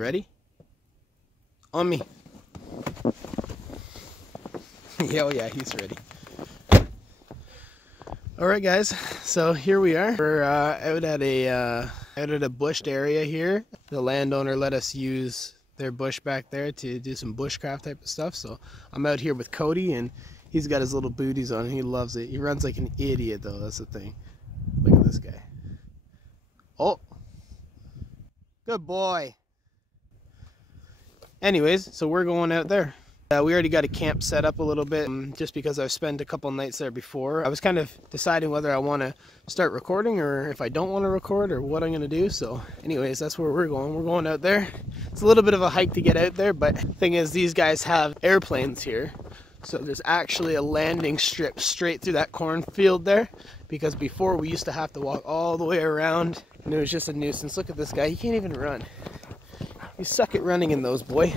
ready? On me. Yeah, oh yeah, he's ready. Alright guys, so here we are. We're out at a bushed area here. The landowner let us use their bush back there to do some bushcraft type of stuff. So I'm out here with Cody, and he's got his little booties on. He loves it. He runs like an idiot though, that's the thing. Look at this guy. Oh, good boy. Anyways, so we're going out there. We already got a camp set up a little bit, just because I've spent a couple nights there before. I was kind of deciding whether I want to start recording or if I don't want to record or what I'm going to do. So anyways, that's where we're going. We're going out there. It's a little bit of a hike to get out there, but the thing is, these guys have airplanes here. So there's actually a landing strip straight through that cornfield there, because before we used to have to walk all the way around, and it was just a nuisance. Look at this guy. He can't even run. You suck at running in those, boy.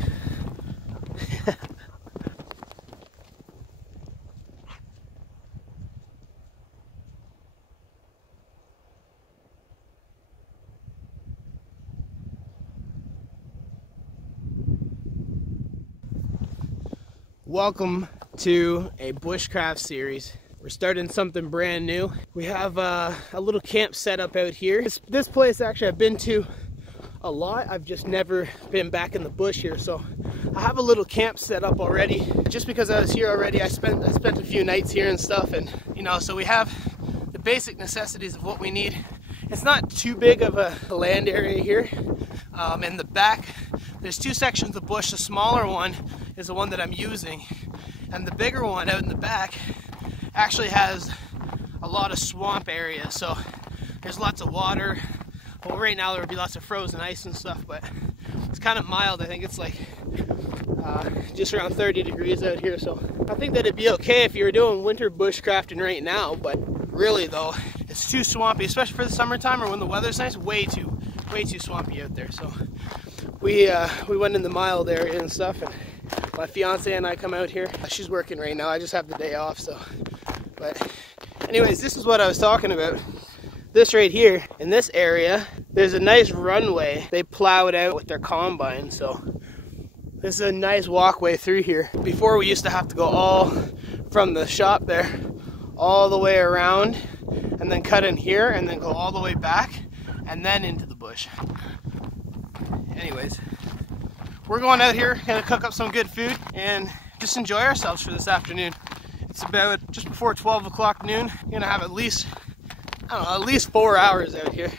Welcome to a bushcraft series. We're starting something brand new. We have a little camp set up out here. This place actually I've been to a lot. I've just never been back in the bush here, so I have a little camp set up already. Just because I was here already, I spent a few nights here and stuff, and you know, so we have the basic necessities of what we need. It's not too big of a land area here. In the back, there's two sections of bush. The smaller one is the one that I'm using, and the bigger one out in the back actually has a lot of swamp area, so there's lots of water. Well, right now there would be lots of frozen ice and stuff, but it's kind of mild. I think it's like just around 30 degrees out here, so I think that it'd be okay if you were doing winter bushcrafting right now, but really though, it's too swampy, especially for the summertime or when the weather's nice. Way too swampy out there. So we went in the mild area and stuff, and my fiance and I come out here. She's working right now. I just have the day off, so. But anyways, this is what I was talking about. This right here, in this area, there's a nice runway. They plow it out with their combine, so this is a nice walkway through here. Before, we used to have to go all from the shop there, all the way around, and then cut in here, and then go all the way back, and then into the bush. Anyways, we're going out here, gonna cook up some good food, and just enjoy ourselves for this afternoon. It's about just before 12 o'clock noon. We're gonna have at least, I don't know, at least 4 hours out here.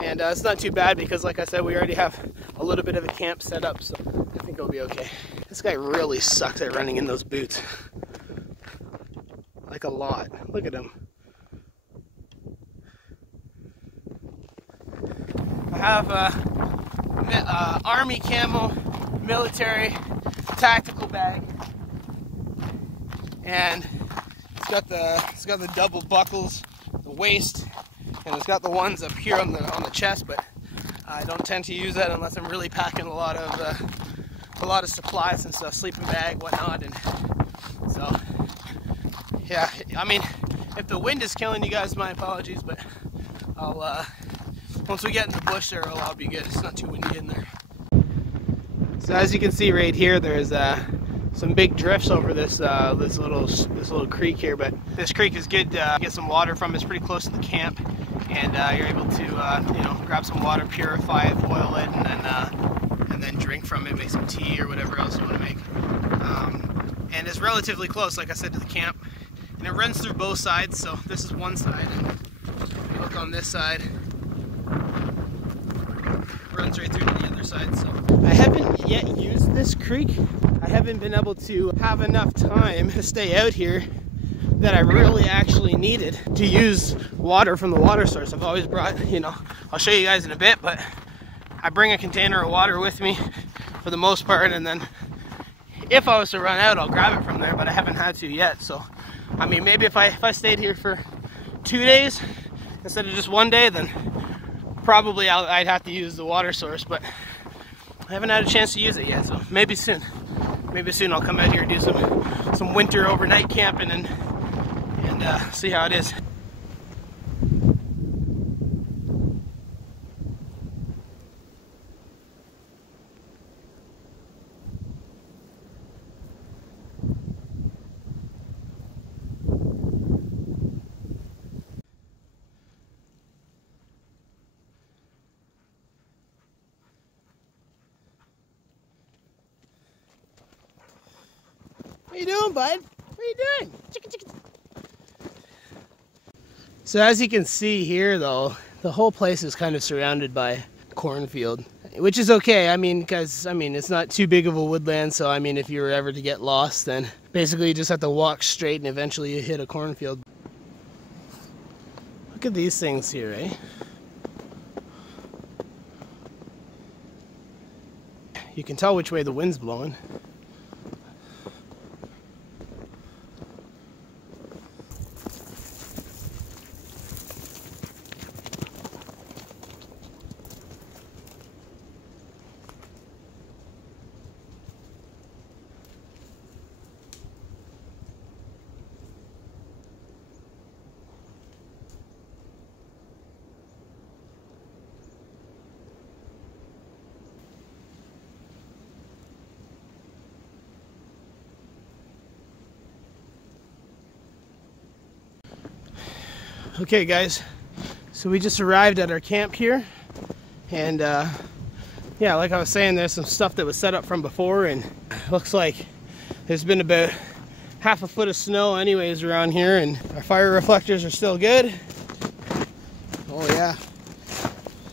And it's not too bad because, like I said, we already have a little bit of a camp set up, so I think it'll be okay. This guy really sucks at running in those boots. Like a lot. Look at him. I have army camo, military, tactical bag. And it's got the double buckles, the waist, and it's got the ones up here on the chest, but I don't tend to use that unless I'm really packing a lot of supplies and stuff, sleeping bag, whatnot. And so yeah, I mean, if the wind is killing you guys, my apologies, but I'll once we get in the bush there, I'll be good. It's not too windy in there. So as you can see right here, there's some big drifts over this little creek here, but this creek is good to get some water from. It's pretty close to the camp, and you're able to you know, grab some water, purify it, boil it, and then drink from it, make some tea or whatever else you want to make. And it's relatively close, like I said, to the camp, and it runs through both sides. So this is one side, and if you look on this side, runs right through to the other side. So I haven't yet used this creek. I haven't been able to have enough time to stay out here that I really actually needed to use water from the water source. I've always brought, you know, I'll show you guys in a bit, but I bring a container of water with me for the most part, and then if I was to run out, I'll grab it from there, but I haven't had to yet. So I mean, maybe if I stayed here for 2 days instead of just 1 day, then probably I'd have to use the water source, but I haven't had a chance to use it yet, so maybe soon. Maybe soon I'll come out here and do some winter overnight camping and see how it is. you doing, bud? What are you doing? Chicka, chicka. So as you can see here, though, the whole place is kind of surrounded by cornfield, which is okay. I mean, because it's not too big of a woodland. So I mean, if you were ever to get lost, then basically you just have to walk straight, and eventually you hit a cornfield. Look at these things here, eh? You can tell which way the wind's blowing. Okay guys, so we just arrived at our camp here, and yeah, like I was saying, there's some stuff that was set up from before, and looks like there's been about half a foot of snow anyways around here, and our fire reflectors are still good. Oh yeah,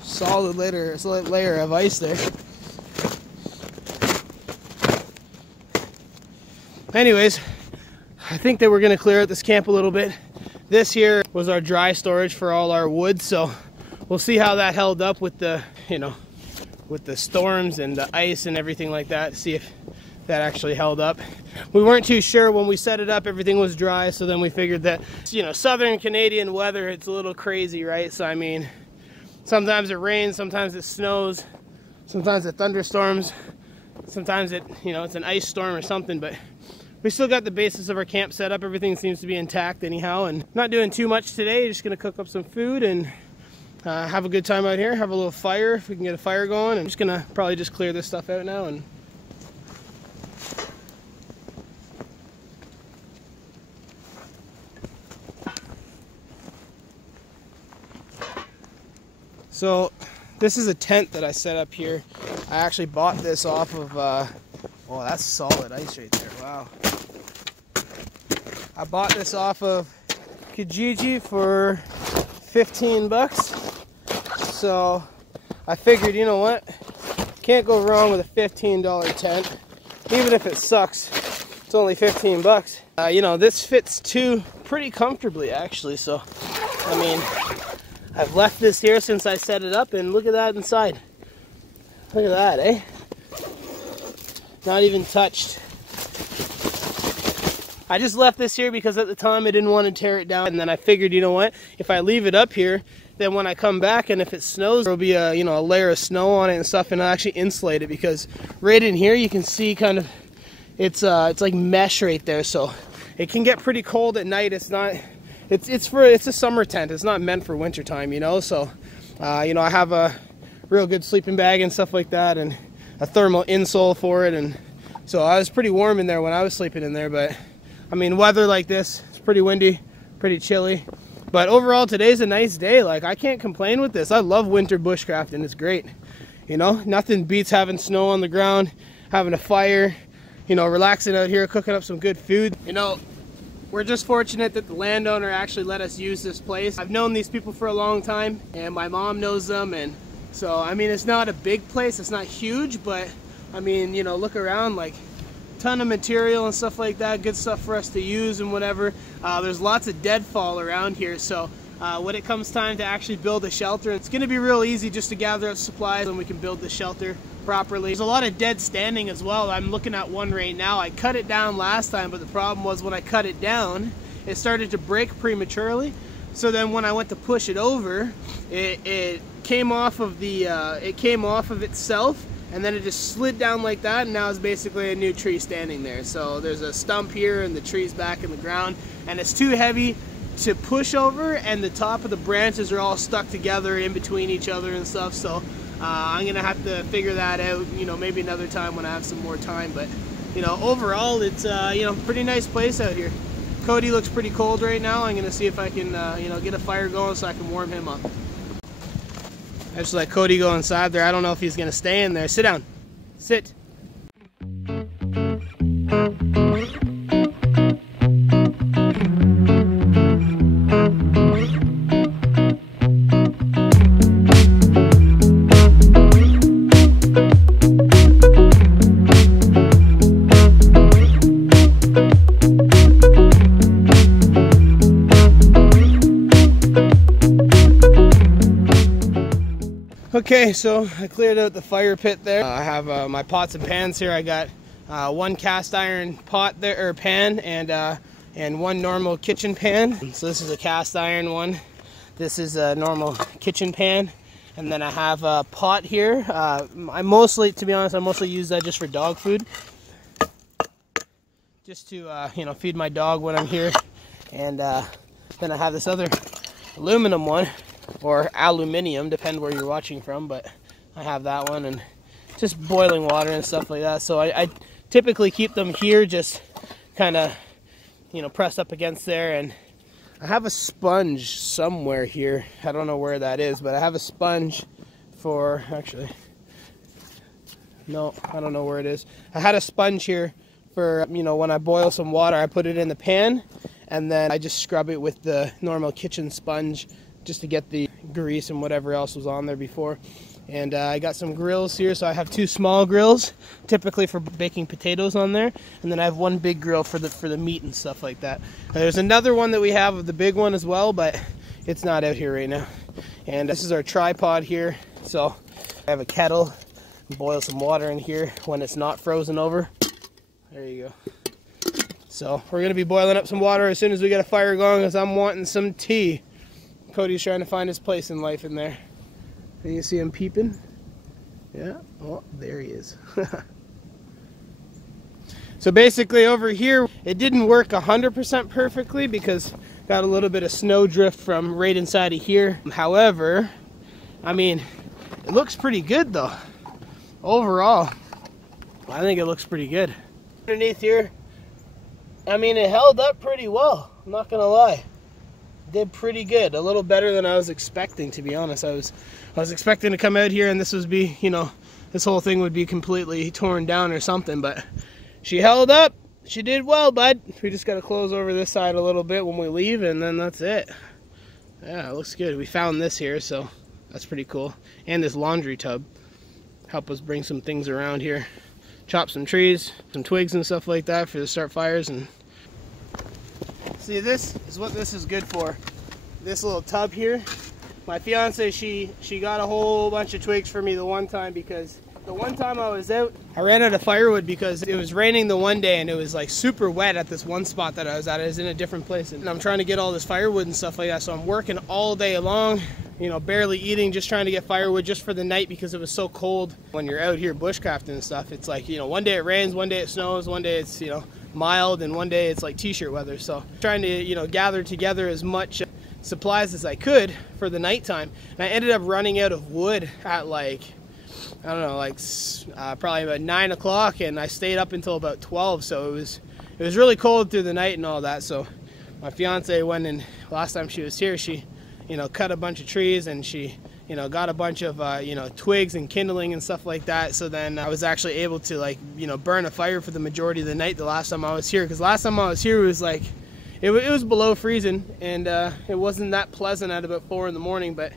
solid layer of ice there. Anyways, I think that we're gonna clear out this camp a little bit. This here was our dry storage for all our wood, so we'll see how that held up with the, with the storms and the ice and everything like that, see if that actually held up. We weren't too sure when we set it up, everything was dry, so then we figured that, southern Canadian weather, it's a little crazy, right? So I mean, sometimes it rains, sometimes it snows, sometimes it thunderstorms, sometimes it, it's an ice storm or something, but we still got the basis of our camp set up. Everything seems to be intact anyhow, and not doing too much today. Just gonna cook up some food and have a good time out here, have a little fire if we can get a fire going. I'm just gonna probably just clear this stuff out now. And so this is a tent that I set up here. I actually bought this off of oh, that's solid ice right there. Wow. I bought this off of Kijiji for 15 bucks. So I figured, you know what? Can't go wrong with a $15 tent. Even if it sucks, it's only 15 bucks. This fits two pretty comfortably actually. So, I mean, I've left this here since I set it up, and look at that inside. Look at that, eh? Not even touched. I just left this here because at the time I didn't want to tear it down, and then I figured, you know what, if I leave it up here, then when I come back and if it snows, there'll be a a layer of snow on it and stuff, and I'll actually insulate it, because right in here you can see kind of it's like mesh right there, so it can get pretty cold at night. It's not it's a summer tent. It's not meant for winter time, so I have a real good sleeping bag and stuff like that, and a thermal insole for it, and so I was pretty warm in there when I was sleeping in there. But I mean, weather like this, it's pretty windy, pretty chilly, but overall today's a nice day. Like, I can't complain with this. I love winter bushcrafting. It's great. Nothing beats having snow on the ground, having a fire, relaxing out here, cooking up some good food. We're just fortunate that the landowner actually let us use this place. I've known these people for a long time, and my mom knows them, and so, I mean, it's not a big place, it's not huge, but I mean, look around, like, ton of material and stuff like that, good stuff for us to use and whatever. There's lots of deadfall around here, so when it comes time to actually build a shelter, it's going to be real easy just to gather up supplies and we can build the shelter properly. There's a lot of dead standing as well. I'm looking at one right now. I cut it down last time, but the problem was when I cut it down, it started to break prematurely. So then when I went to push it over, it came off of itself, and then it just slid down like that, and now it's basically a new tree standing there. So there's a stump here and the tree's back in the ground, and it's too heavy to push over, and the top of the branches are all stuck together in between each other and stuff. So I'm gonna have to figure that out, maybe another time when I have some more time. But overall it's pretty nice place out here. Cody looks pretty cold right now. I'm gonna see if I can get a fire going so I can warm him up. I just let Cody go inside there. I don't know if he's gonna stay in there. Sit down. Sit. Okay, so I cleared out the fire pit there. I have my pots and pans here. I got one cast iron pot there, or pan, and one normal kitchen pan. So this is a cast iron one. This is a normal kitchen pan. And then I have a pot here. I mostly, to be honest, I mostly use that just for dog food. Just to, you know, feed my dog when I'm here. And then I have this other aluminum one, or aluminium, depending where you're watching from, but I have that one, and just boiling water and stuff like that. So I typically keep them here, just kind of, you know, pressed up against there. And I have a sponge somewhere here. I don't know where that is, but I have a sponge for, actually, no, I don't know where it is. I had a sponge here for, you know, when I boil some water, I put it in the pan, and then I just scrub it with the normal kitchen sponge just to get the grease and whatever else was on there before. And I got some grills here, so I have two small grills, typically for baking potatoes on there, and then I have one big grill for the meat and stuff like that. There's another one that we have of the big one as well, but it's not out here right now. And this is our tripod here, so I have a kettle, boil some water in here when it's not frozen over. There you go. So we're gonna be boiling up some water as soon as we get a fire going, because I'm wanting some tea. Cody's trying to find his place in life in there. Can you see him peeping? Yeah, oh, there he is. So basically over here, it didn't work 100% perfectly because got a little bit of snow drift from right inside of here. However, I mean, it looks pretty good though. Overall, I think it looks pretty good. Underneath here, I mean, it held up pretty well, I'm not gonna lie. Did pretty good, a little better than I was expecting, to be honest. I was expecting to come out here and this would be, you know, this whole thing would be completely torn down or something, but she held up. She did well, bud. We just got to close over this side a little bit when we leave, and then that's it. Yeah, it looks good. We found this here, so that's pretty cool. And this laundry tub. Help us bring some things around here. Chop some trees, some twigs and stuff like that for to start fires. And see, this is what this is good for. This little tub here. My fiance, she got a whole bunch of twigs for me the one time, because the one time I was out, I ran out of firewood because it was raining the one day and it was like super wet at this one spot that I was at. I was in a different place and I'm trying to get all this firewood and stuff like that. So I'm working all day long, you know, barely eating, just trying to get firewood just for the night because it was so cold. When you're out here bushcrafting and stuff, it's like, you know, one day it rains, one day it snows, one day it's, you know, mild, and one day it's like t-shirt weather. So trying to, you know, gather together as much supplies as I could for the nighttime. And I ended up running out of wood at like, I don't know, like probably about 9 o'clock, and I stayed up until about 12. So it was really cold through the night and all that. So my fiance went, and last time she was here, she, you know, cut a bunch of trees, and she, you know, got a bunch of you know, twigs and kindling and stuff like that. So then I was actually able to, like, you know, burn a fire for the majority of the night the last time I was here, because last time I was here it was like it was below freezing, and it wasn't that pleasant at about 4 in the morning. But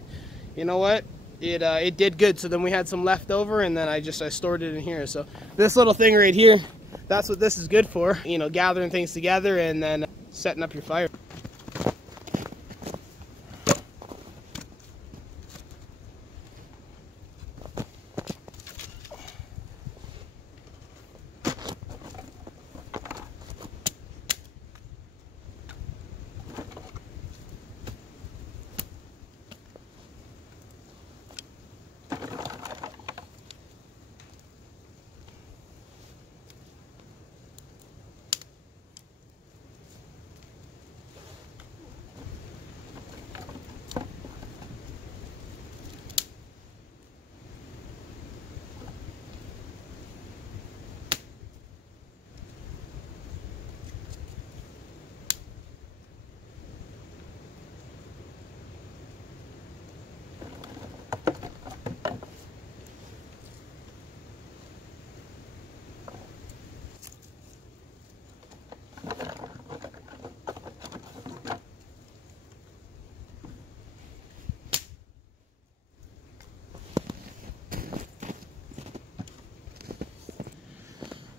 you know what? It did good. So then we had some left over, and then I stored it in here. So this little thing right here, that's what this is good for, you know, gathering things together and then setting up your fire.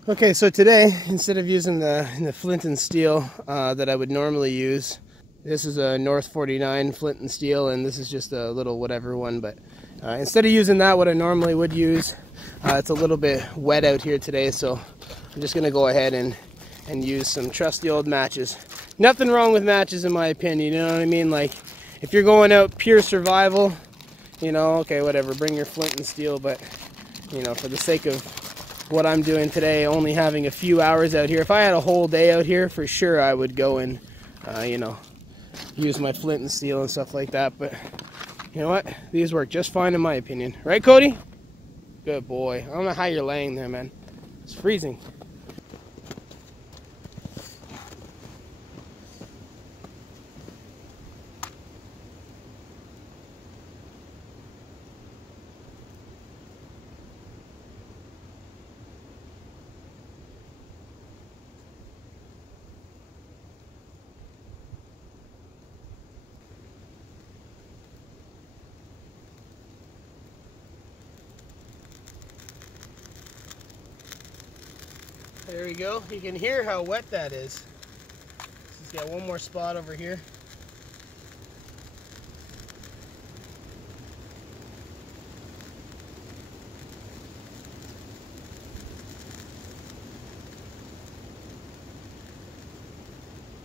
Okay, so today, instead of using the flint and steel that I would normally use, This is a North 49 flint and steel, and this is just a little whatever one, but instead of using that, what I normally would use, it's a little bit wet out here today, so I'm just gonna go ahead and use some trusty old matches. Nothing wrong with matches in my opinion, you know what I mean? Like, if you're going out pure survival, you know, okay, whatever, bring your flint and steel, but, you know, for the sake of what I'm doing today, only having a few hours out here, if I had a whole day out here, for sure I would go and, you know, use my flint and steel and stuff like that, but you know what? These work just fine in my opinion. Right, Cody? Good boy. I don't know how you're laying there, man. It's freezing. There we go. You can hear how wet that is. Just got one more spot over here.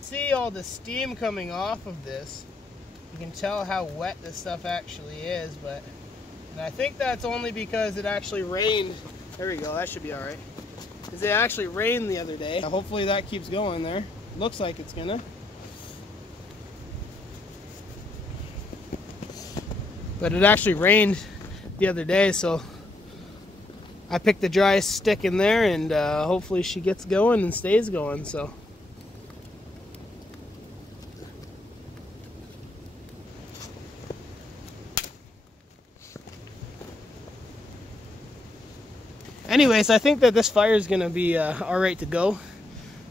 See all the steam coming off of this. You can tell how wet this stuff actually is, but and I think that's only because it actually rained. There we go. That should be all right. Because it actually rained the other day. Hopefully that keeps going there. Looks like it's gonna. But it actually rained the other day, so I picked the driest stick in there, and hopefully she gets going and stays going. So. Anyways, I think that this fire is gonna be all right to go.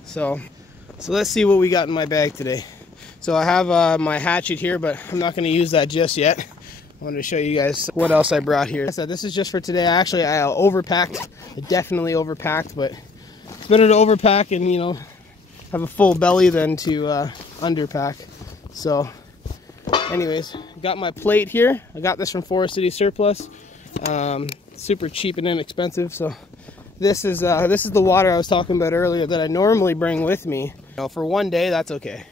So let's see what we got in my bag today. So I have my hatchet here, but I'm not gonna use that just yet. I wanted to show you guys what else I brought here. So this is just for today. I overpacked. I definitely overpacked, but it's better to overpack and, you know, have a full belly than to underpack. So anyways, got my plate here. I got this from Forest City Surplus. Super cheap and inexpensive. So this is the water I was talking about earlier that I normally bring with me. You know, for one day, that's okay.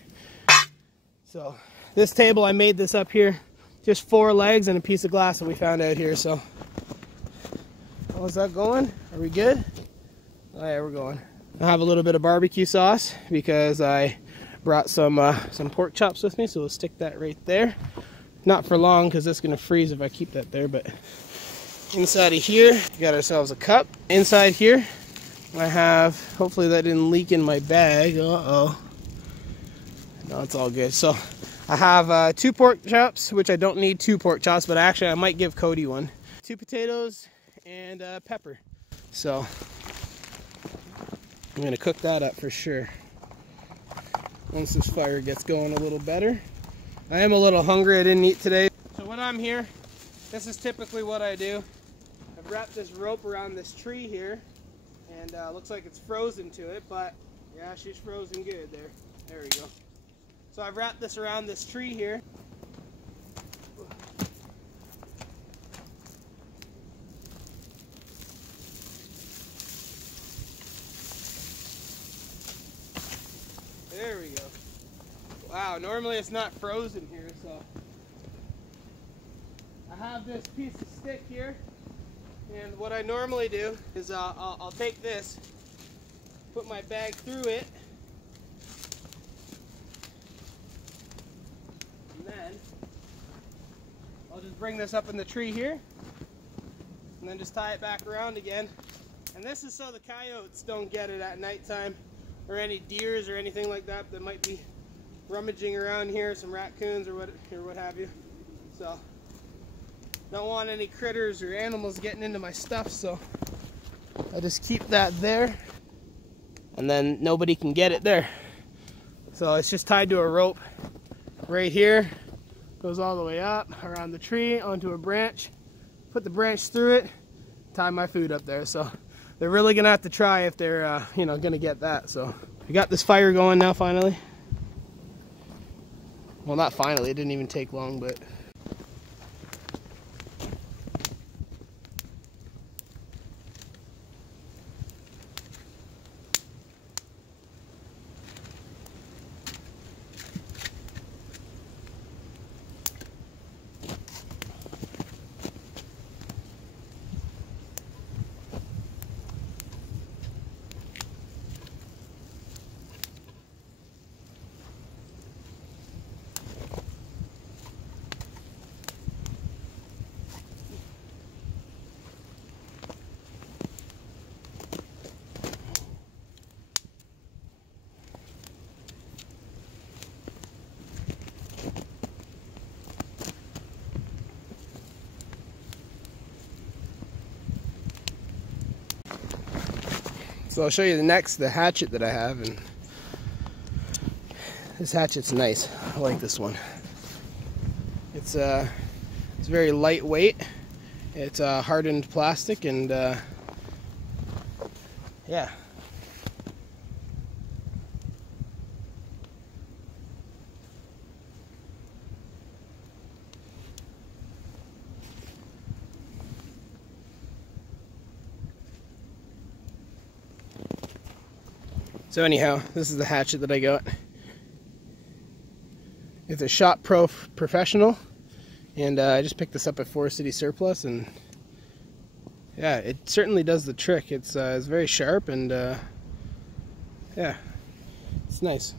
So this table, I made this up here, just 4 legs and a piece of glass that we found out here. So how's that going? Are we good? Oh yeah, we're going. I have a little bit of barbecue sauce because I brought some pork chops with me, so we'll stick that right there. Not for long because it's gonna freeze if I keep that there, but inside of here, we got ourselves a cup. Inside here, I have, hopefully that didn't leak in my bag. Uh-oh. No, it's all good. So I have 2 pork chops, which I don't need 2 pork chops, but actually I might give Cody one. 2 potatoes and pepper. So I'm gonna cook that up for sure once this fire gets going a little better. I am a little hungry. I didn't eat today. So when I'm here, this is typically what I do. I've wrapped this rope around this tree here, and looks like it's frozen to it, but yeah, she's frozen good there. There we go. So I've wrapped this around this tree here. There we go. Wow, normally it's not frozen here, so I have this piece of stick here, and what I normally do is I'll take this, put my bag through it, and then I'll just bring this up in the tree here, and then just tie it back around again. And this is so the coyotes don't get it at nighttime, or any deers or anything like that that might be rummaging around here, some raccoons or what have you. So don't want any critters or animals getting into my stuff, so I just keep that there, and then nobody can get it there. So it's just tied to a rope right here, goes all the way up around the tree onto a branch, put the branch through it, tie my food up there. So they're really gonna have to try if they're you know, gonna get that. So we got this fire going now finally. Well, not finally, it didn't even take long, but so I'll show you the hatchet that I have, and this hatchet's nice. I like this one. It's very lightweight. It's hardened plastic, and yeah. So anyhow, this is the hatchet that I got. It's a Shop Pro Professional, and I just picked this up at Forest City Surplus, and yeah, it certainly does the trick. It's very sharp, and yeah, it's nice.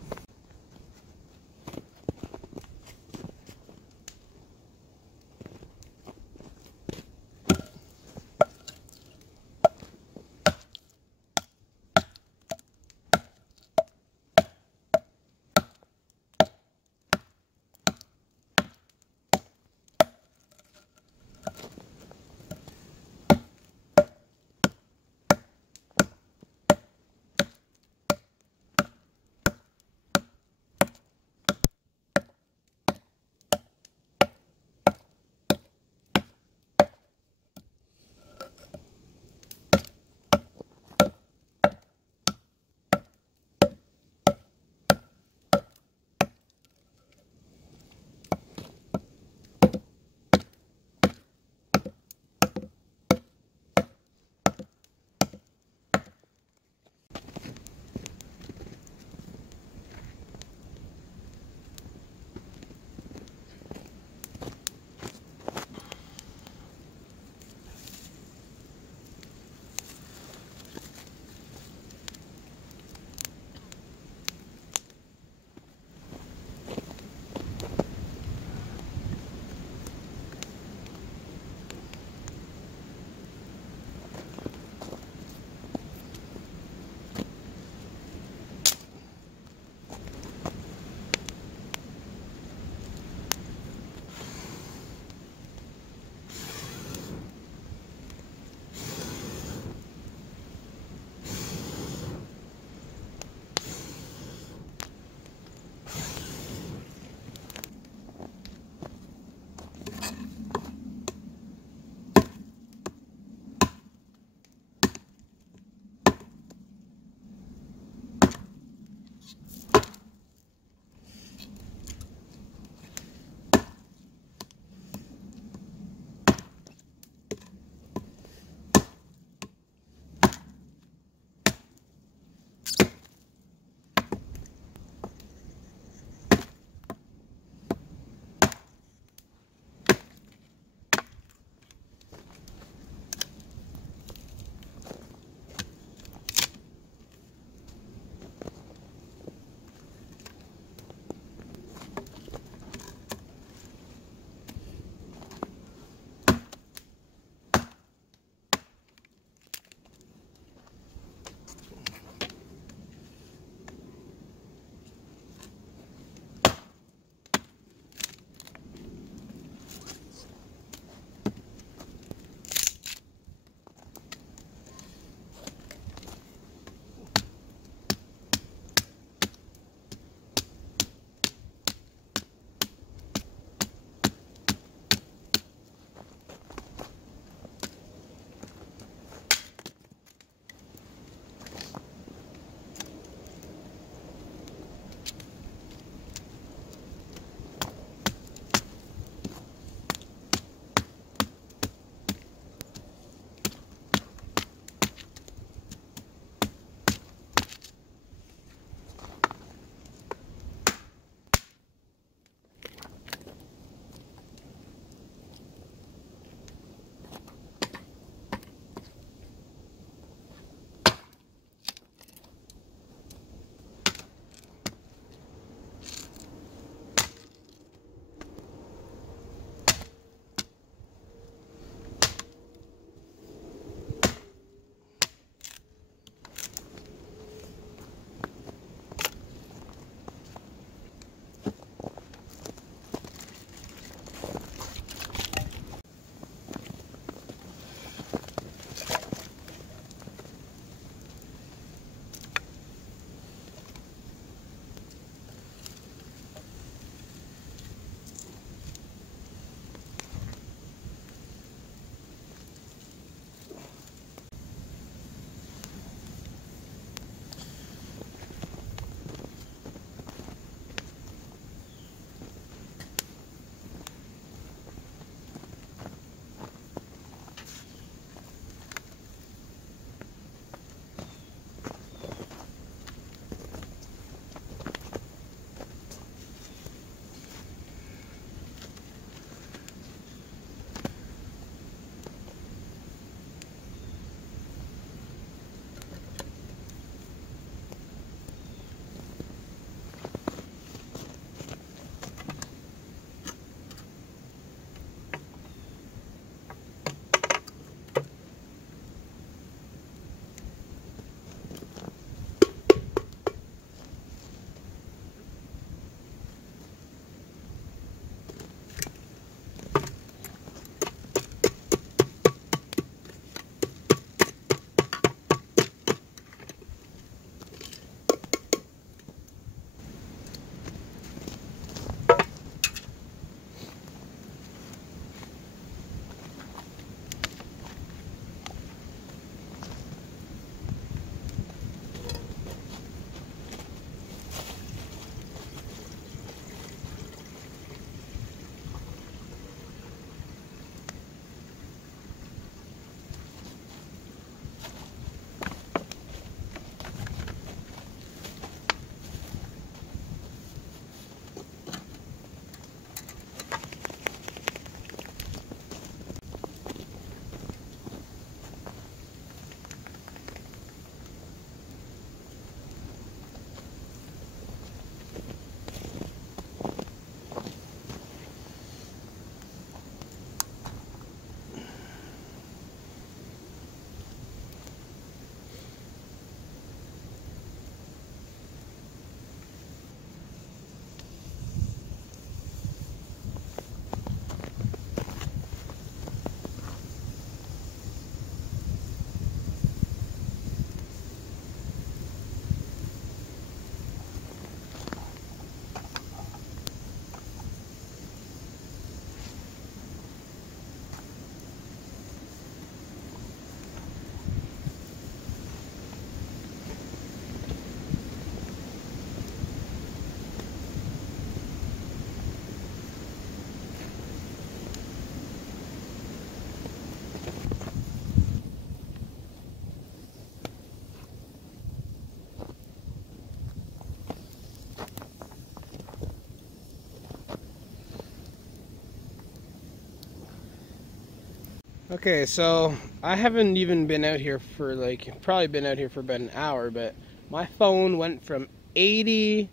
Okay, so I haven't even been out here for like, probably been out here for about an hour, but my phone went from 85%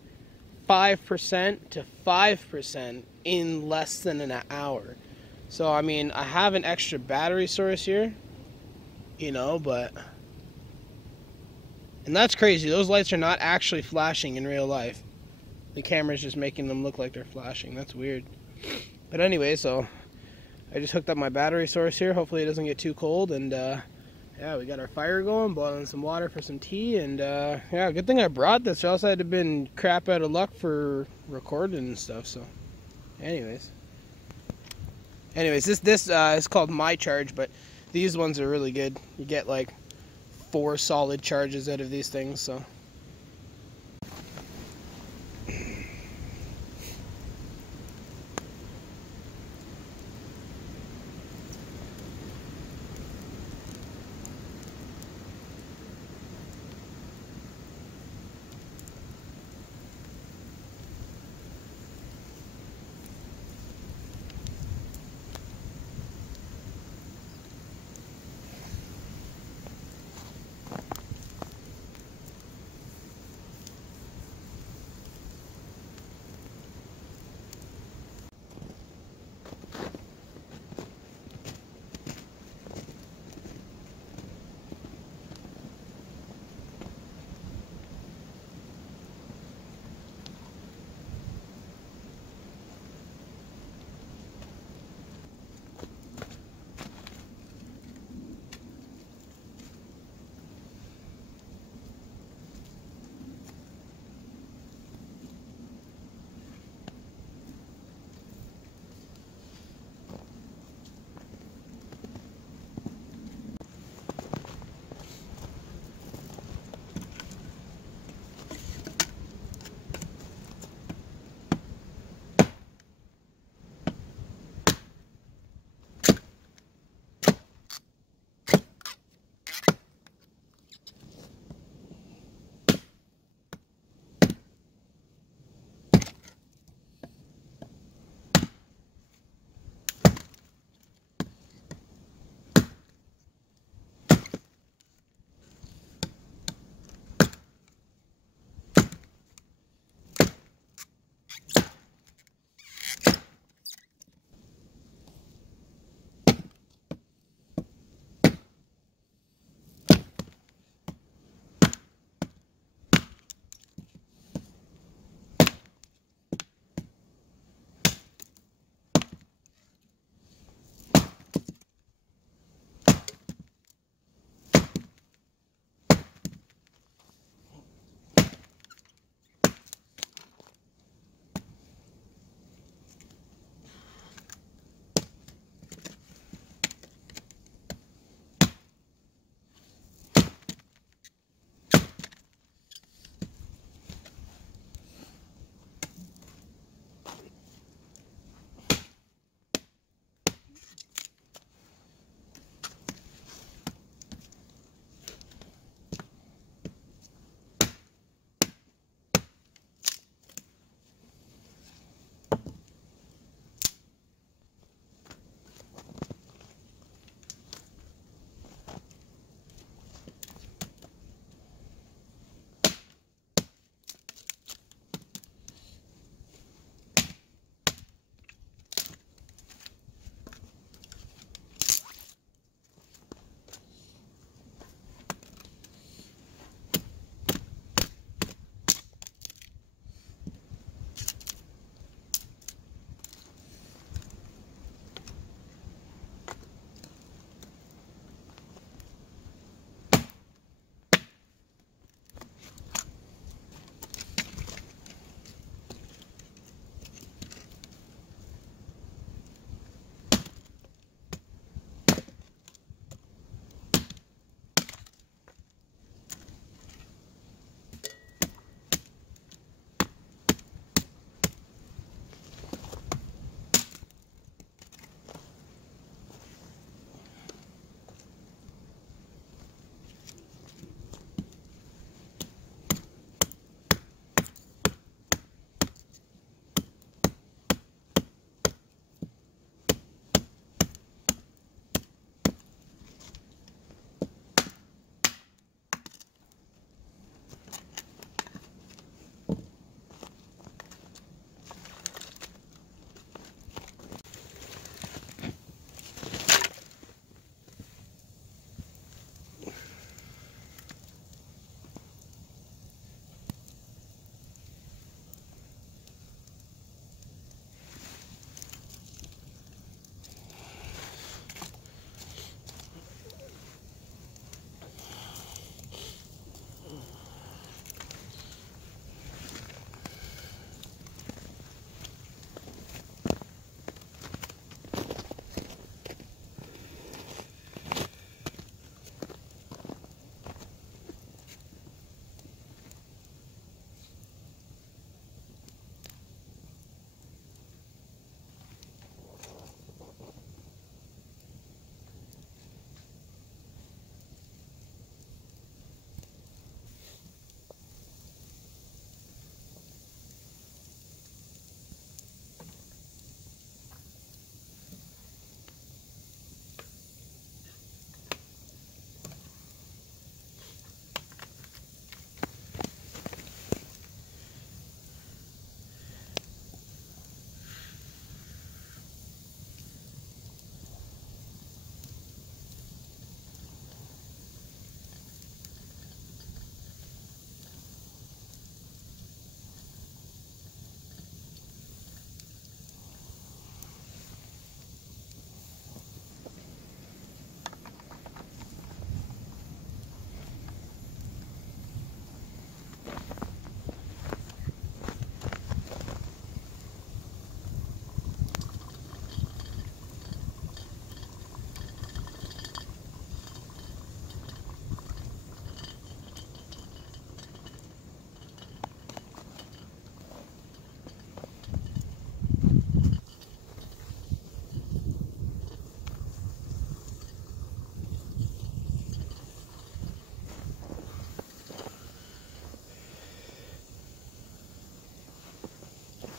to 5% in less than an hour. So, I mean, I have an extra battery source here, you know, but... And that's crazy. Those lights are not actually flashing in real life. The camera's just making them look like they're flashing. That's weird. But anyway, so I just hooked up my battery source here. Hopefully it doesn't get too cold. And yeah, we got our fire going, boiling some water for some tea. And yeah, good thing I brought this, or else I'd have been crap out of luck for recording and stuff. So anyways, this is called My Charge, but these ones are really good. You get like 4 solid charges out of these things, so.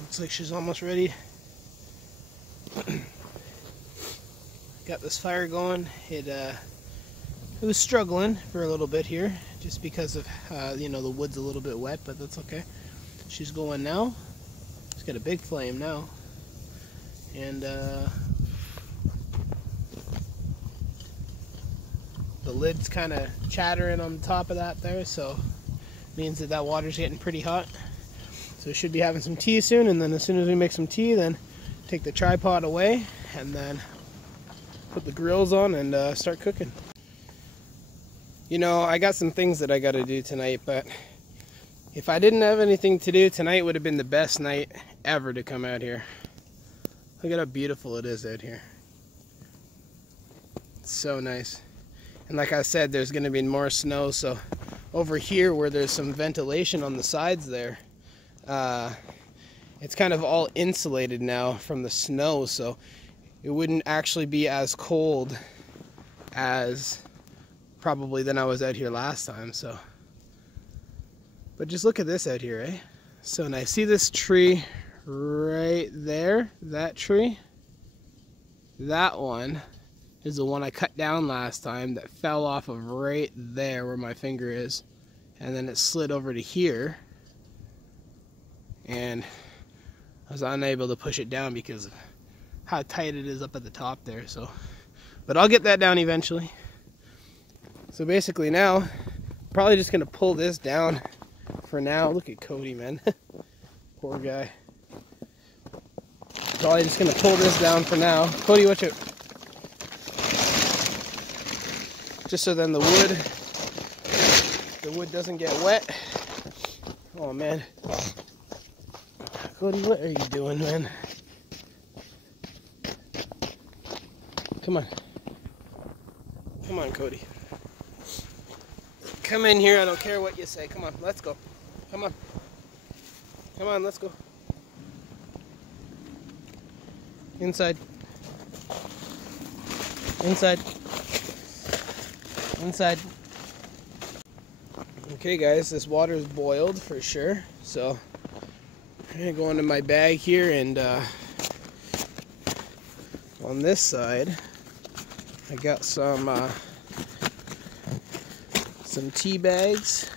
Looks like she's almost ready. Got this fire going. It was struggling for a little bit here, just because of you know, the wood's a little bit wet, but that's okay. She's going now. It's got a big flame now, and the lid's kind of chattering on the top of that there, so means that water's getting pretty hot. So we should be having some tea soon, and then as soon as we make some tea, then take the tripod away and then put the grills on and start cooking. You know, I got some things that I got to do tonight, but if I didn't have anything to do, tonight would have been the best night ever to come out here. Look at how beautiful it is out here. It's so nice. And like I said, there's going to be more snow, so over here where there's some ventilation on the sides there, it's kind of all insulated now from the snow, so it wouldn't actually be as cold as probably than I was out here last time. So, but just look at this out here, eh? So nice. See this tree right there? That tree? That one is the one I cut down last time that fell off of right there where my finger is, and then it slid over to here, and I was unable to push it down because of how tight it is up at the top there. So, but I'll get that down eventually. So basically now, I'm probably just gonna pull this down for now. Look at Cody, man. Poor guy. Probably just gonna pull this down for now. Cody, watch it. Just so then the wood doesn't get wet. Oh man. Cody, what are you doing, man? Come on. Come on, Cody. Come in here, I don't care what you say. Come on, let's go. Come on. Come on, let's go. Inside. Inside. Inside. Okay guys, this water is boiled for sure. So I'm gonna go into my bag here, and on this side I got some tea bags.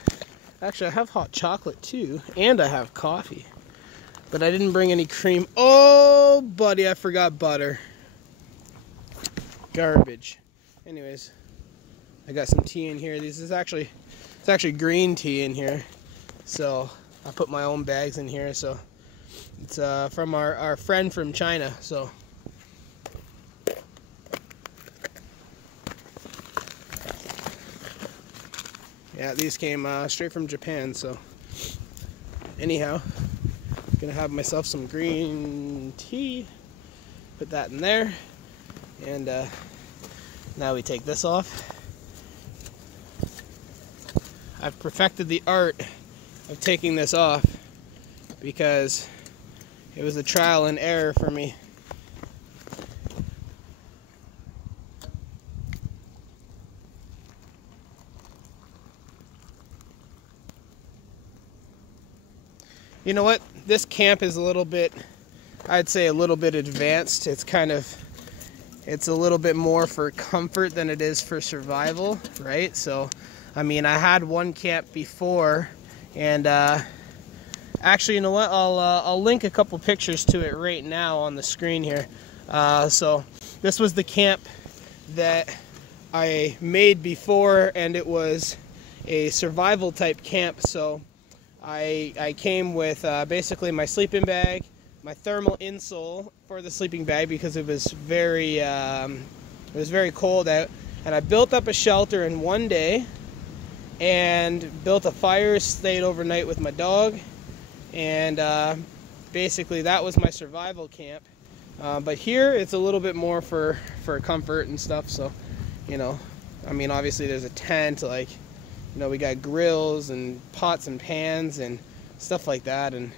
Actually, I have hot chocolate too, and I have coffee, but I didn't bring any cream. Oh buddy, I forgot butter. Garbage. Anyways, I got some tea in here. It's actually green tea in here, so I put my own bags in here. So it's from our friend from China. So yeah, these came straight from Japan. So anyhow, gonna have myself some green tea, put that in there, and now we take this off. I've perfected the art of taking this off because it was a trial and error for me. You know what? This camp is a little bit, I'd say a little bit advanced. It's a little bit more for comfort than it is for survival, right? So, I mean, I had one camp before, and actually, you know what? I'll link a couple pictures to it right now on the screen here. So this was the camp that I made before, and it was a survival type camp. So I came with basically my sleeping bag, my thermal insole for the sleeping bag because it was very cold out, and I built up a shelter in one day and built a fire, stayed overnight with my dog, and basically that was my survival camp. But here it's a little bit more for comfort and stuff. So, you know, I mean, obviously there's a tent, like, you know, we got grills and pots and pans and stuff like that, and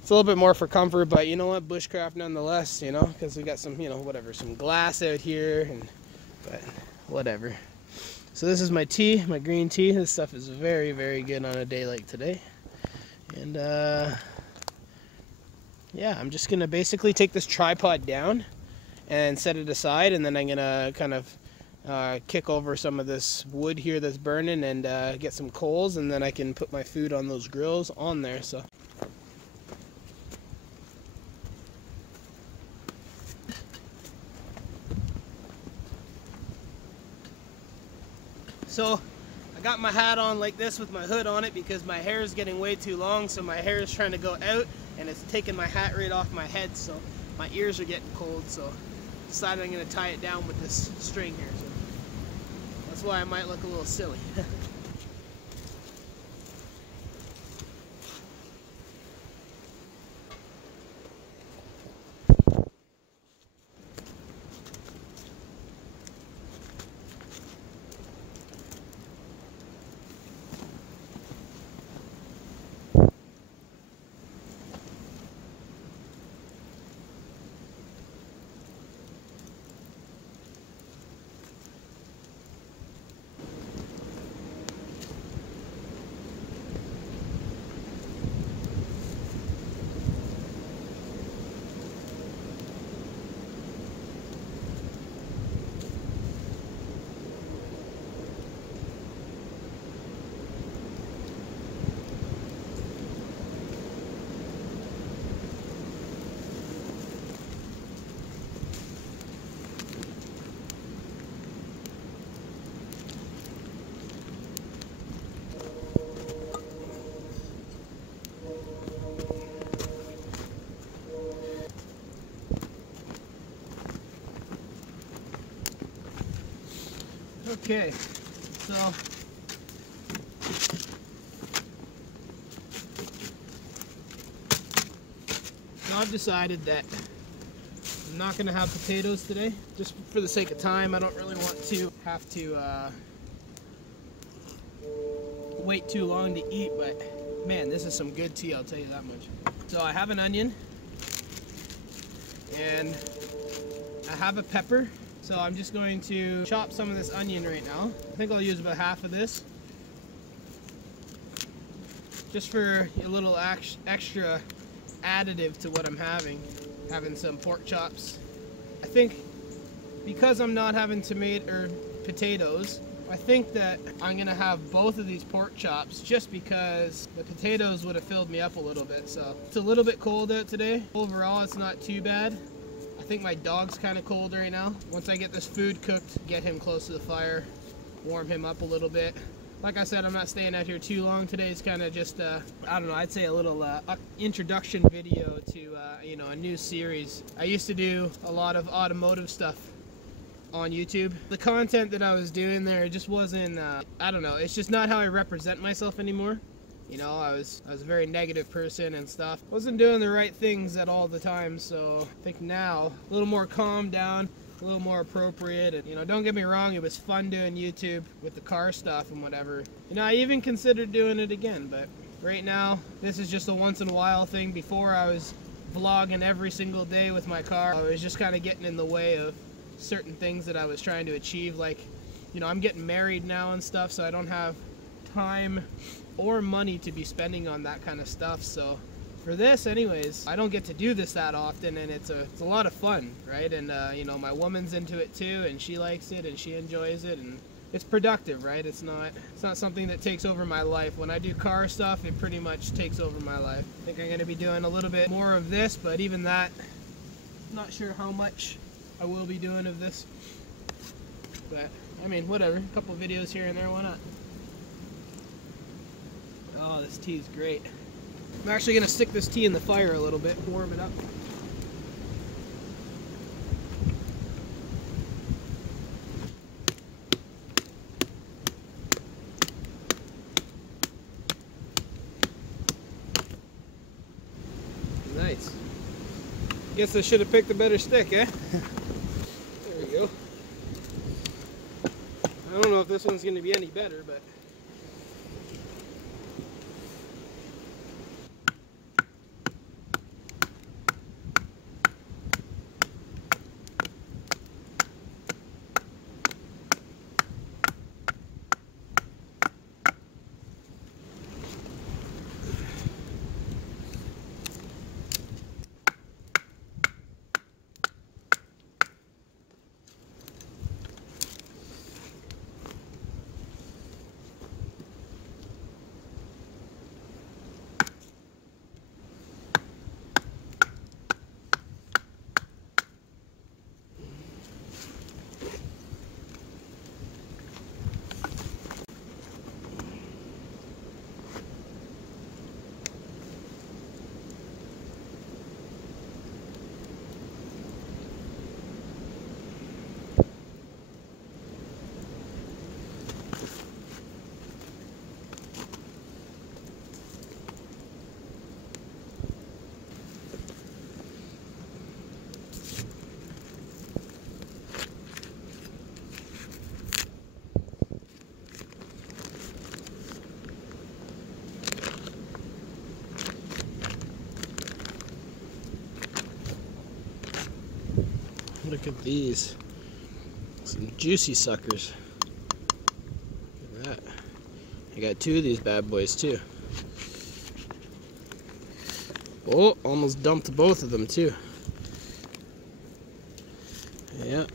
it's a little bit more for comfort, but you know what, bushcraft nonetheless, you know, because we got some, you know, whatever, some glass out here, but whatever. So this is my tea, my green tea. This stuff is very, very good on a day like today. And, you know, I mean, obviously there's a tent, like, you know, we got grills and pots and pans and stuff like that, and it's a little bit more for comfort, but you know what, bushcraft nonetheless, you know, because we got some, you know, whatever, some glass out here, and but whatever. So this is my tea, my green tea. This stuff is very, very good on a day like today. And yeah, I'm just gonna basically take this tripod down and set it aside, and then I'm gonna kind of kick over some of this wood here that's burning and get some coals, and then I can put my food on those grills on there. So I got my hat on like this with my hood on it because my hair is getting way too long, so my hair is trying to go out and it's taking my hat right off my head, so my ears are getting cold. So decided I'm going to tie it down with this string here, so that's why I might look a little silly. Okay, so I've decided that I'm not going to have potatoes today, just for the sake of time. I don't really want to have to wait too long to eat, but man, this is some good tea, I'll tell you that much. So I have an onion, and I have a pepper. So I'm just going to chop some of this onion right now. I think I'll use about half of this, just for a little extra additive to what I'm having some pork chops. I think because I'm not having potatoes, I think that I'm gonna have both of these pork chops, just because the potatoes would have filled me up a little bit. So it's a little bit cold out today. Overall, it's not too bad. I think my dog's kind of cold right now. Once I get this food cooked, get him close to the fire, warm him up a little bit. Like I said, I'm not staying out here too long today. It's kind of just, I don't know, I'd say a little introduction video to, you know, a new series. I used to do a lot of automotive stuff on YouTube. The content that I was doing there just wasn't, I don't know, it's just not how I represent myself anymore. You know, I was a very negative person and stuff. Wasn't doing the right things at all the time, so I think now a little more calmed down, a little more appropriate. And, you know, don't get me wrong, it was fun doing YouTube with the car stuff and whatever. You know, I even considered doing it again, but right now this is just a once in a while thing. Before, I was vlogging every single day with my car. I was just kind of getting in the way of certain things that I was trying to achieve. Like, you know, I'm getting married now and stuff, so I don't have time or money to be spending on that kind of stuff. So for this anyways, I don't get to do this that often, and it's a lot of fun, right? And you know, my woman's into it too, and she likes it and she enjoys it, and it's productive, right? It's not something that takes over my life. When I do car stuff, it pretty much takes over my life. I think I'm going to be doing a little bit more of this, but even that, not sure how much I will be doing of this. But I mean, whatever, a couple videos here and there, why not? Oh, this tea is great. I'm actually going to stick this tea in the fire a little bit, warm it up. Nice. Guess I should have picked a better stick, eh? There we go. I don't know if this one's going to be any better, but Look at these. Some juicy suckers. Look at that. I got 2 of these bad boys too. Oh, almost dumped both of them too. Yeah.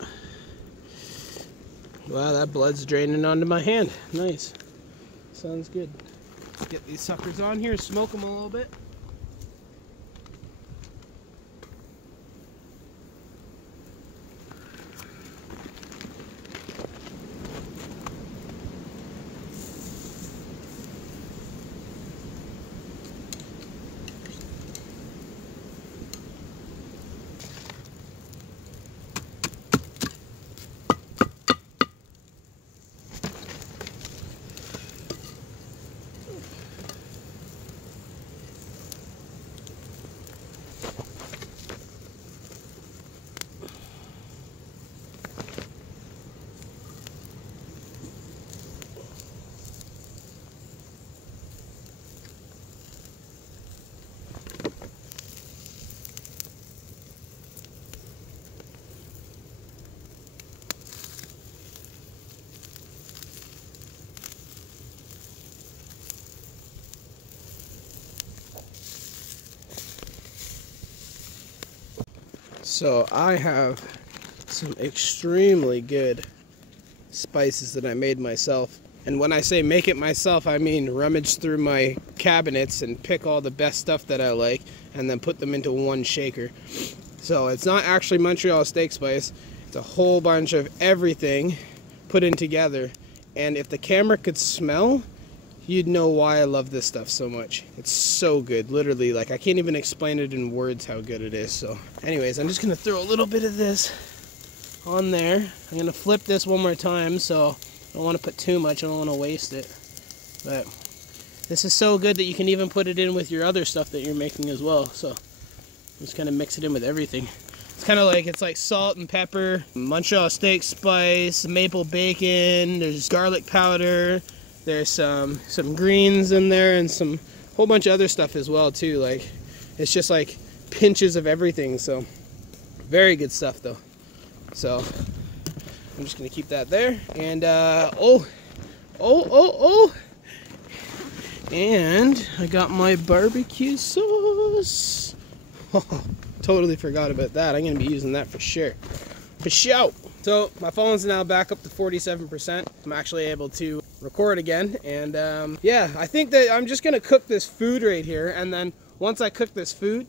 Wow, that blood's draining onto my hand. Nice. Sounds good. Get these suckers on here, smoke them a little bit. So I have some extremely good spices that I made myself. And when I say make it myself, I mean rummage through my cabinets and pick all the best stuff that I like and then put them into one shaker. So it's not actually Montreal steak spice. It's a whole bunch of everything put in together. And if the camera could smell, you'd know why I love this stuff so much. It's so good, literally, like I can't even explain it in words how good it is. So anyways, I'm just gonna throw a little bit of this on there. I'm gonna flip this one more time, so I don't want to put too much, I don't want to waste it. But this is so good that you can even put it in with your other stuff that you're making as well. So just kind of mix it in with everything. It's kind of like, it's like salt and pepper, Montreal steak spice, maple bacon, there's garlic powder, there's some greens in there, and some whole bunch of other stuff as well too. Like, it's just like pinches of everything. So very good stuff though. So I'm just gonna keep that there. And and I got my barbecue sauce. Oh, totally forgot about that. I'm gonna be using that for sure. For sure. So my phone's now back up to 47%. I'm actually able to record again, and yeah, I think that I'm just gonna cook this food right here, and then once I cook this food,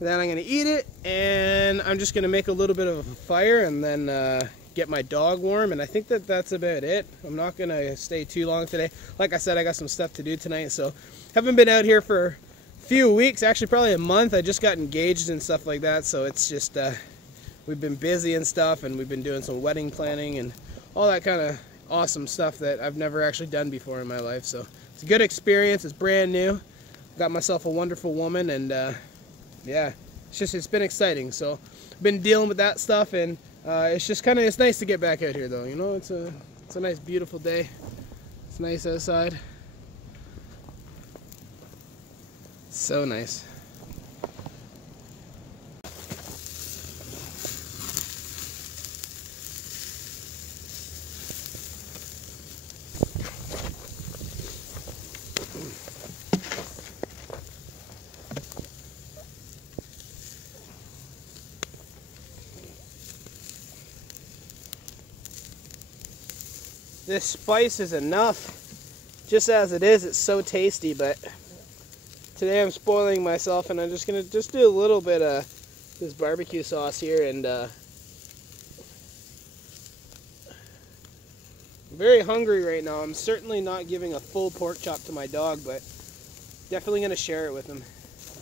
then I'm gonna eat it, and I'm just gonna make a little bit of a fire, and then get my dog warm, and I think that that's about it. I'm not gonna stay too long today. Like I said, I got some stuff to do tonight, so haven't been out here for a few weeks, actually probably a month. I just got engaged and stuff like that, so it's just we've been busy and stuff, and we've been doing some wedding planning and all that kind of awesome stuff that I've never actually done before in my life. So it's a good experience. It's brand new. Got myself a wonderful woman, and yeah, it's been exciting. So I've been dealing with that stuff, and it's just kind of, it's nice to get back out here though. You know, it's a nice beautiful day. It's nice outside. It's so nice. This spice is enough, just as it is. It's so tasty, but today I'm spoiling myself, and I'm just gonna do a little bit of this barbecue sauce here, and I'm very hungry right now. I'm certainly not giving a full pork chop to my dog, but definitely gonna share it with him.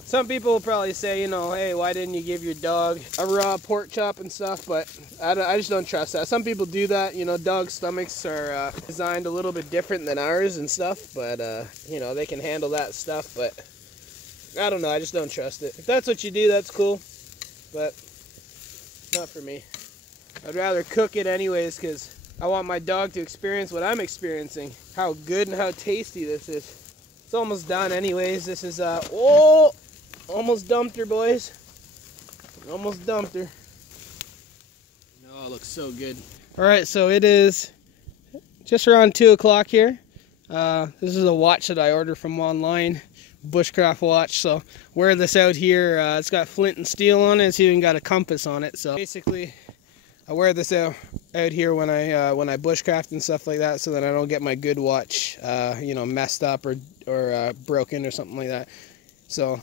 Some people will probably say, you know, hey, why didn't you give your dog a raw pork chop and stuff? But I just don't trust that. Some people do that. You know, dog stomachs are designed a little bit different than ours and stuff. But, you know, they can handle that stuff. But I don't know. I just don't trust it. If that's what you do, that's cool. But not for me. I'd rather cook it anyways, because I want my dog to experience what I'm experiencing. How good and how tasty this is. It's almost done anyways. This is, oh! Almost dumped her, boys. Almost dumped her. looks so good. All right, so it is just around 2 o'clock here. This is a watch that I ordered from online, BushCraft watch. So wear this out here. It's got flint and steel on it. It's even got a compass on it. So basically, I wear this out here when I bushcraft and stuff like that, so that I don't get my good watch, you know, messed up or broken or something like that. So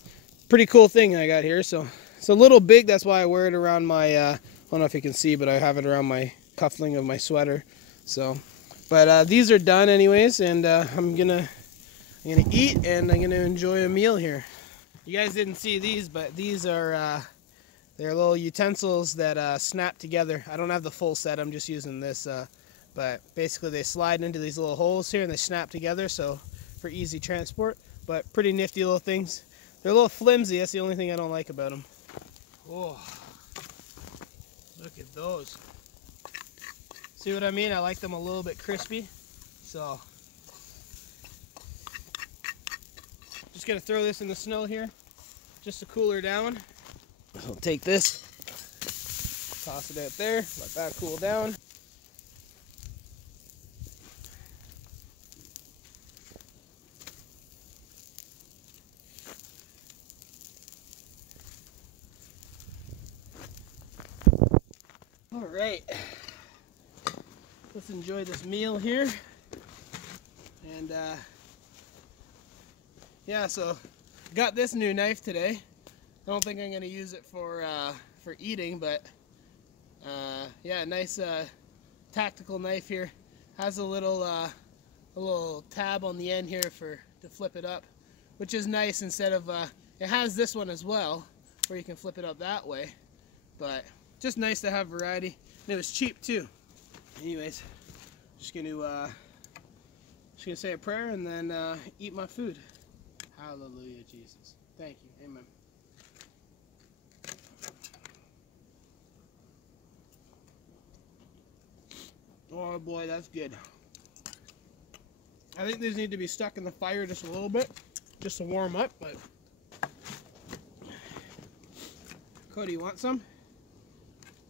pretty cool thing I got here. So it's a little big. That's why I wear it around my. I don't know if you can see, but I have it around my cuffling of my sweater. So. But these are done anyways, and I'm gonna eat, and I'm gonna enjoy a meal here. You guys didn't see these, but these are they're little utensils that snap together. I don't have the full set. I'm just using this, but basically they slide into these little holes here and they snap together, so for easy transport. But pretty nifty little things. They're a little flimsy. That's the only thing I don't like about them. Oh, look at those. See what I mean? I like them a little bit crispy. So, just gonna throw this in the snow here, just to cool her down. I'll take this, toss it out there, let that cool down. All right. Let's enjoy this meal here. And yeah, so got this new knife today. I don't think I'm gonna use it for eating, but yeah, nice tactical knife here. Has a little tab on the end here to flip it up, which is nice. Instead of it has this one as well, where you can flip it up that way. But just nice to have variety, and it was cheap too. Anyways, just gonna say a prayer and then eat my food. Hallelujah, Jesus. Thank you. Amen. Oh boy, that's good. I think these need to be stuck in the fire just a little bit, just to warm up. But Cody, you want some?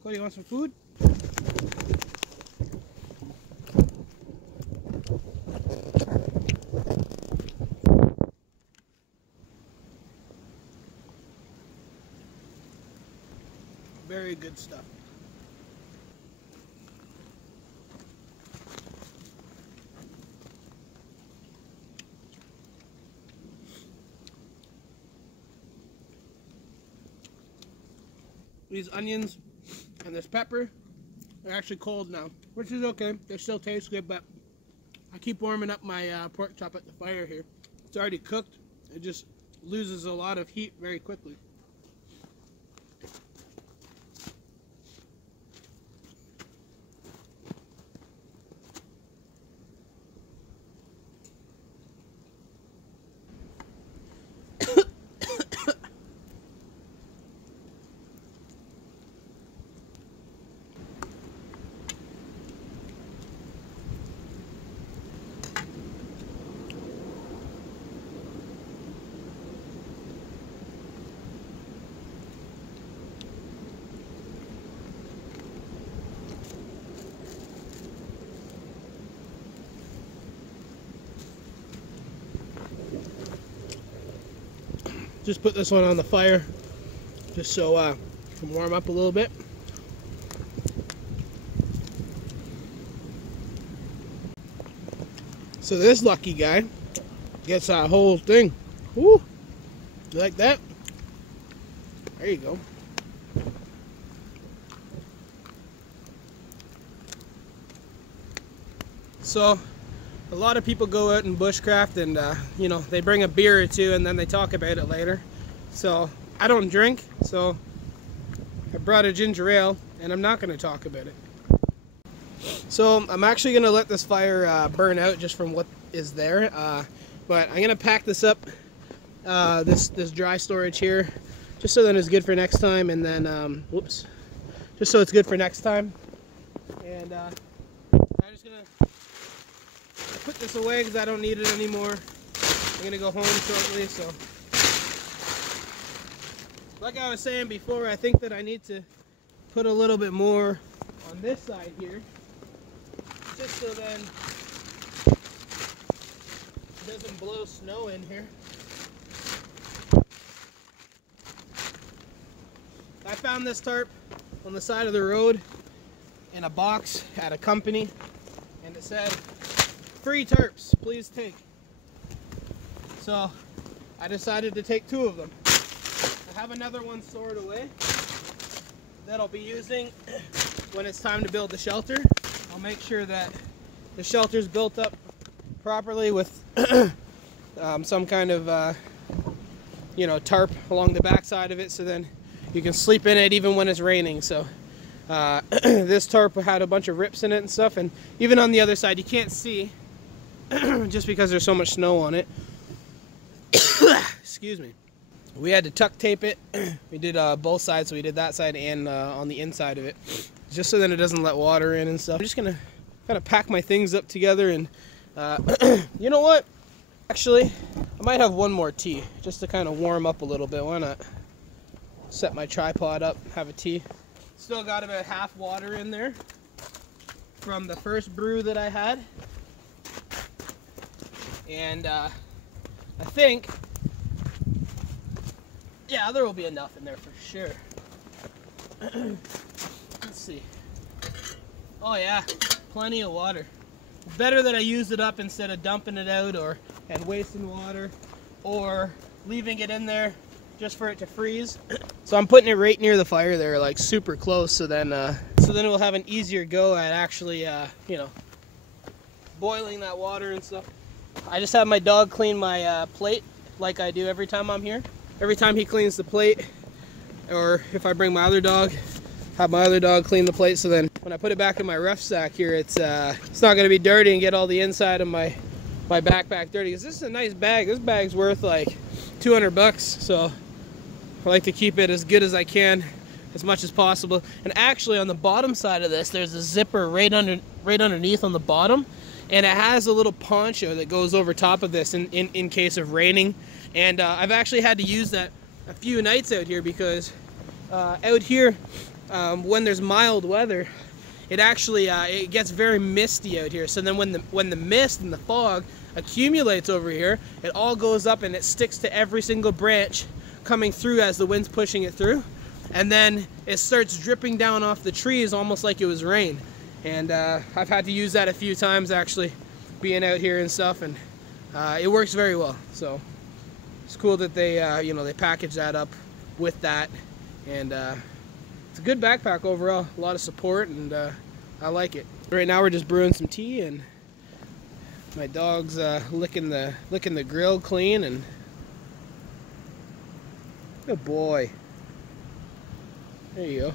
Cody, you want some food? Very good stuff. These onions and this pepper are actually cold now, which is okay. They still taste good, but I keep warming up my pork chop at the fire here. It's already cooked. It just loses a lot of heat very quickly. Just put this one on the fire just so it can warm up a little bit. So this lucky guy gets that whole thing. Woo! You like that? There you go. So a lot of people go out and bushcraft and you know, they bring a beer or two and then they talk about it later. So I don't drink, so I brought a ginger ale and I'm not going to talk about it. So I'm actually going to let this fire burn out just from what is there, but I'm going to pack this up, this dry storage here, just so that it's good for next time, and then whoops, just so it's good for next time. And I'm just going to put this away because I don't need it anymore. I'm gonna go home shortly. So like I was saying before, I think that I need to put a little bit more on this side here, just so then it doesn't blow snow in here. I found this tarp on the side of the road in a box at a company, and it said, "Free tarps, please take." So I decided to take 2 of them. I have another one stored away that I'll be using when it's time to build the shelter. I'll make sure that the shelter's built up properly with some kind of you know, tarp along the back side of it, so then you can sleep in it even when it's raining. So this tarp had a bunch of rips in it and stuff, and even on the other side you can't see just because there's so much snow on it. Excuse me. We had to tuck tape it. We did both sides, so we did that side and on the inside of it, just so then it doesn't let water in and stuff. I'm just gonna kind of pack my things up together, and you know what? Actually, I might have one more tea just to kind of warm up a little bit. Why not? Set my tripod up, have a tea. Still got about half water in there from the first brew that I had, and I think, yeah, there will be enough in there for sure. Let's see. Oh yeah, plenty of water. Better that I use it up instead of dumping it out and wasting water or leaving it in there just for it to freeze. So I'm putting it right near the fire there, like super close, so then it will have an easier go at actually you know, boiling that water and stuff. I just have my dog clean my plate like I do every time I'm here. Every time he cleans the plate, or if I bring my other dog, have my other dog clean the plate, so then when I put it back in my rough sack here, it's not going to be dirty and get all the inside of my backpack dirty. Because this is a nice bag. This bag's worth like 200 bucks, so I like to keep it as good as I can, as much as possible. And actually on the bottom side of this, there's a zipper right underneath on the bottom, and it has a little poncho that goes over top of this in case of raining. And I've actually had to use that a few nights out here, because out here when there's mild weather, it actually it gets very misty out here. So then when the mist and the fog accumulates over here, it all goes up and it sticks to every single branch coming through as the wind's pushing it through, and then it starts dripping down off the trees almost like it was rain. And I've had to use that a few times actually, being out here and stuff, and it works very well. So it's cool that they you know, they package that up with that, and it's a good backpack overall. A lot of support, and I like it. Right now we're just brewing some tea, and my dog's licking the grill clean, and good boy. There you go.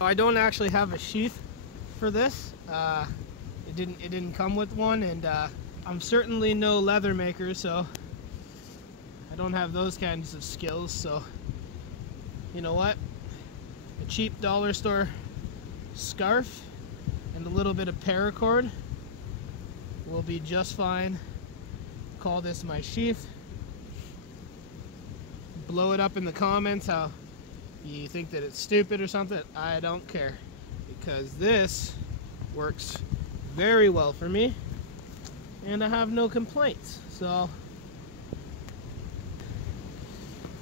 I don't actually have a sheath for this. It didn't come with one, and I'm certainly no leather maker, so I don't have those kinds of skills. So you know what? A cheap dollar store scarf and a little bit of paracord will be just fine. Call this my sheath. Blow it up in the comments how you think that it's stupid or something. I don't care, because this works very well for me and I have no complaints. So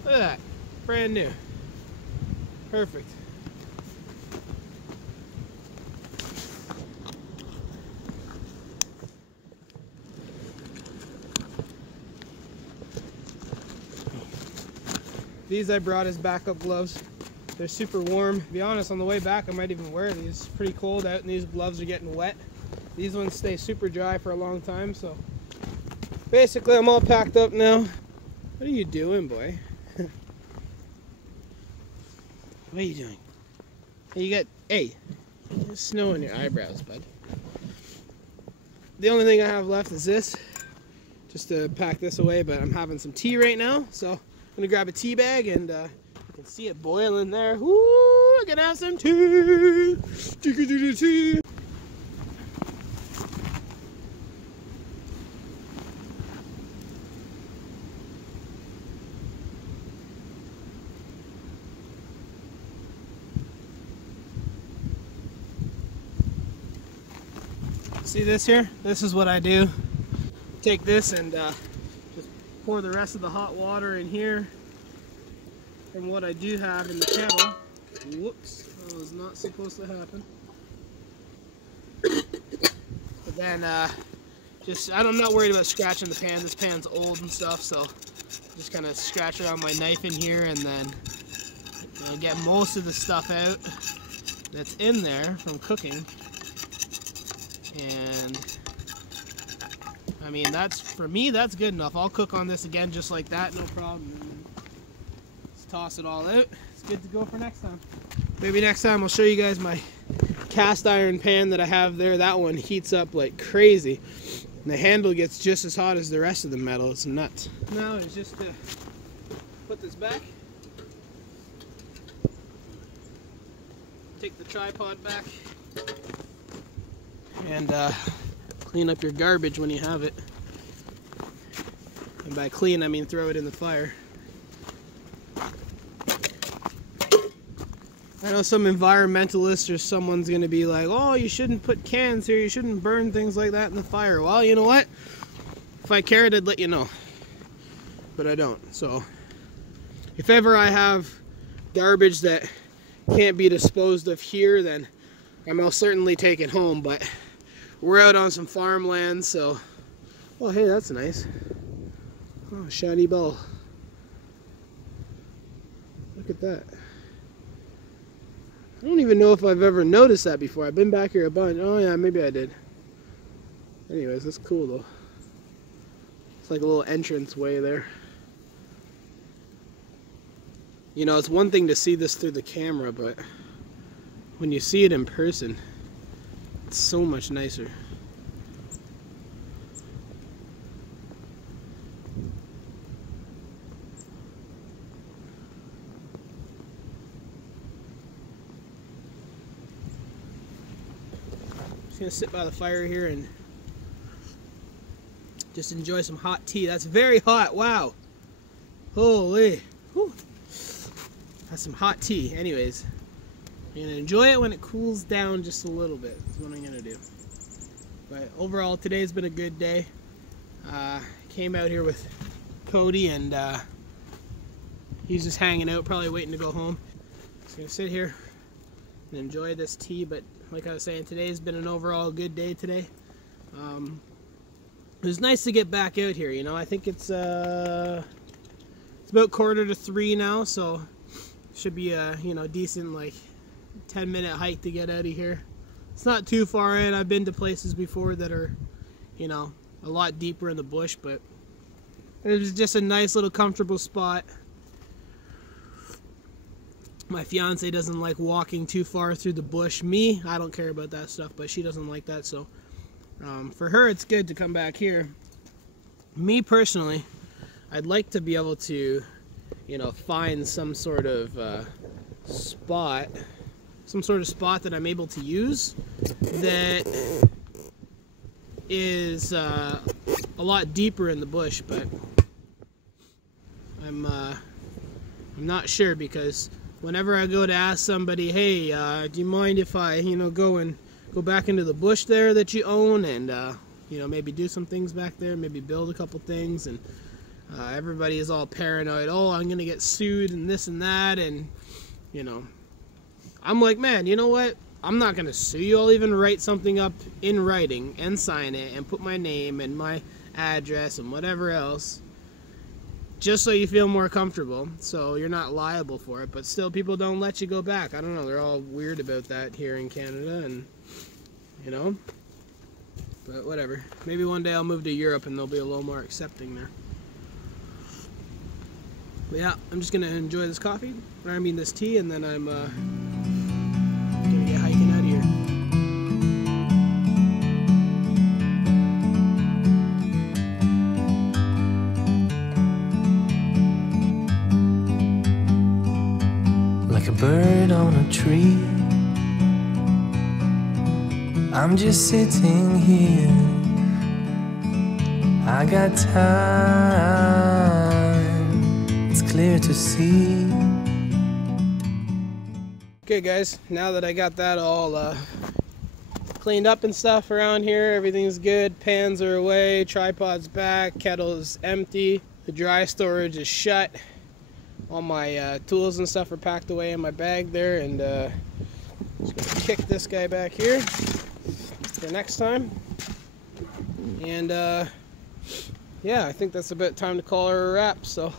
look at that, brand new, perfect. These I brought as backup gloves. They're super warm. To be honest, on the way back I might even wear these. It's pretty cold out and these gloves are getting wet. These ones stay super dry for a long time. So basically I'm all packed up now. What are you doing, boy? What are you doing? Hey, there's snow in your eyebrows, bud. The only thing I have left is this, just to pack this away, but I'm having some tea right now, so I'm gonna grab a tea bag and You can see it boiling there. Woo! I can have some tea. Tea. See this here? This is what I do. Take this and just pour the rest of the hot water in here from what I do have in the kettle. Whoops, that was not supposed to happen. But then I'm not worried about scratching the pan. This pan's old and stuff, so just kind of scratch around my knife in here and then get most of the stuff out that's in there from cooking. And I mean, for me, that's good enough. I'll cook on this again just like that, no problem. Let's toss it all out. It's good to go for next time. Maybe next time I'll show you guys my cast iron pan that I have there. That one heats up like crazy. And the handle gets just as hot as the rest of the metal. It's nuts. Now is just to put this back. Take the tripod back. And clean up your garbage when you have it. And by clean, I mean throw it in the fire. I know some environmentalists or someone's going to be like, oh, you shouldn't put cans here, you shouldn't burn things like that in the fire. Well, you know what? If I cared, I'd let you know. But I don't. So, if ever I have garbage that can't be disposed of here, then I'm most certainly take it home. But we're out on some farmland, so... Oh, hey, that's nice. Oh, shiny ball. Look at that. I don't even know if I've ever noticed that before. I've been back here a bunch. Oh yeah, maybe I did. Anyways, that's cool though. It's like a little entrance way there. You know, it's one thing to see this through the camera, but when you see it in person, it's so much nicer. Gonna sit by the fire here and just enjoy some hot tea. That's very hot. Wow. Holy. Whew. That's some hot tea. Anyways, I'm gonna enjoy it when it cools down just a little bit. That's what I'm gonna do. But overall, today's been a good day. Came out here with Cody and he's just hanging out, probably waiting to go home. Just gonna sit here and enjoy this tea. But like I was saying, today's been an overall good day today. It was nice to get back out here, you know. I think it's about 2:45 now, so should be a decent like 10-minute hike to get out of here. It's not too far in. I've been to places before that are, a lot deeper in the bush, but it was just a nice little comfortable spot. My fiance doesn't like walking too far through the bush. Me, I don't care about that stuff, but she doesn't like that, so for her it's good to come back here. Me personally, I'd like to be able to, find some sort of spot that I'm able to use that is a lot deeper in the bush, but I'm not sure, because whenever I go to ask somebody, hey, do you mind if I, go back into the bush there that you own and, maybe do some things back there, maybe build a couple things, and everybody is all paranoid. Oh, I'm going to get sued and this and that, and, I'm like, man, you know what? I'm not going to sue you. I'll even write something up in writing and sign it and put my name and my address and whatever else, just so you feel more comfortable, so you're not liable for it. But still, people don't let you go back. I don't know, they're all weird about that here in Canada, and but whatever. Maybe one day I'll move to Europe and they'll be a little more accepting there. But yeah, I'm just gonna enjoy this coffee, this tea, and then I'm gonna get hiking out of here. I'm just sitting here, I got time, it's clear to see. Okay guys, now that I got that all cleaned up and stuff around here, everything's good. Pans are away, tripod's back, kettle is empty, the dry storage is shut. All my tools and stuff are packed away in my bag there, and just gonna kick this guy back here for next time. And yeah, I think that's about time to call her a wrap. So